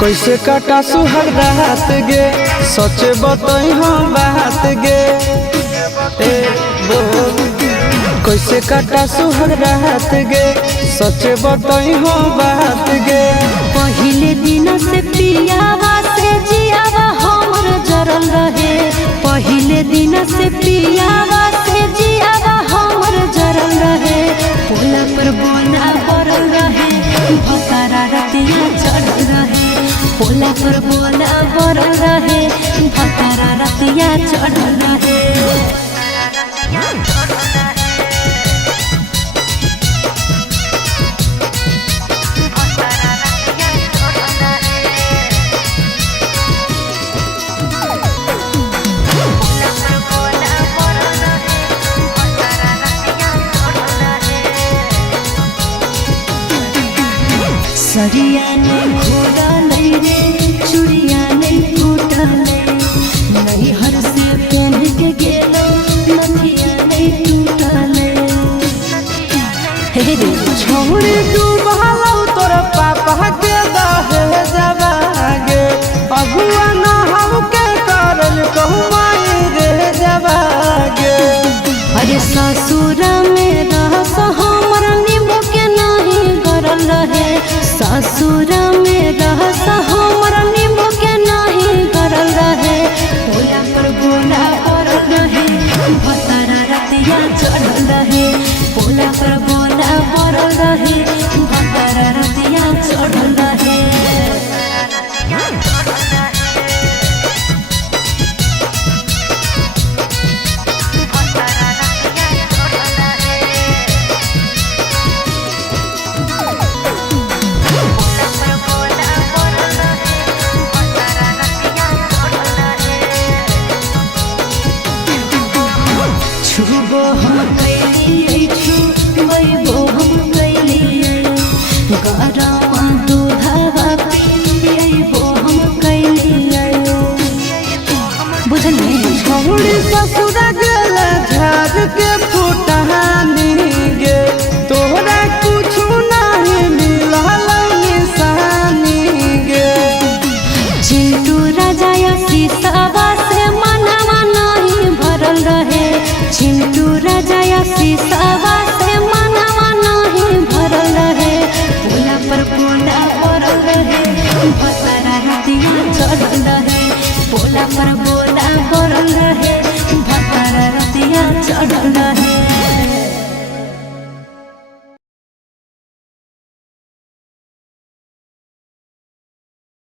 कैसे काटा सुहाग रात गे सच बताई हम बात गे कैसे काटा सुहाग रात गे सच बताई हम बात गे। पहले दिन से पियावा से जियावा हमर जरल रहे, पहले दिन से पियावा से जियावा हमर जरल रहे। पोला पर बोला पड़ल रहे, भतारा रतिया चढ़ल रहे। पोला पर बोला पड़ल रहे, भतारा रतिया चढ़ल रहे। सरिया नहीं घोड़ल रे, चुड़िया नहीं फूटल, नहीं हर से पहन के गेलो, नथिया नहीं टूटल। हे रे छोड़ी डूबलो तोर पापा के दहे जबागे, अगुआ न हम के करल कहमाई रे जबागे। अरे ससुर में रहस हमर नींबू के नहीं गरल रहे, ससुर में रहस हमर नींबू के नहीं गरल रहे। पोला पर गोला पड़ल रहे, भतारा रतिया चढ़ल रहे। पोला पर गोला पड़ल रहे, भतारा रतिया चढ़ल रहे। छुबो हम कैलिए छुबो हम कैलिए, गरमा दूधवा पियबो हम कैलिए। बुझलिए छोड़ी ससुर गेल झाड़ के फुटहानी गे, तोहरा कुछ नहीं मिलल निशानी गे। चिंटू राजा शीशावा से मनवा नहीं भरल रहे, चिंटू राजा शीशा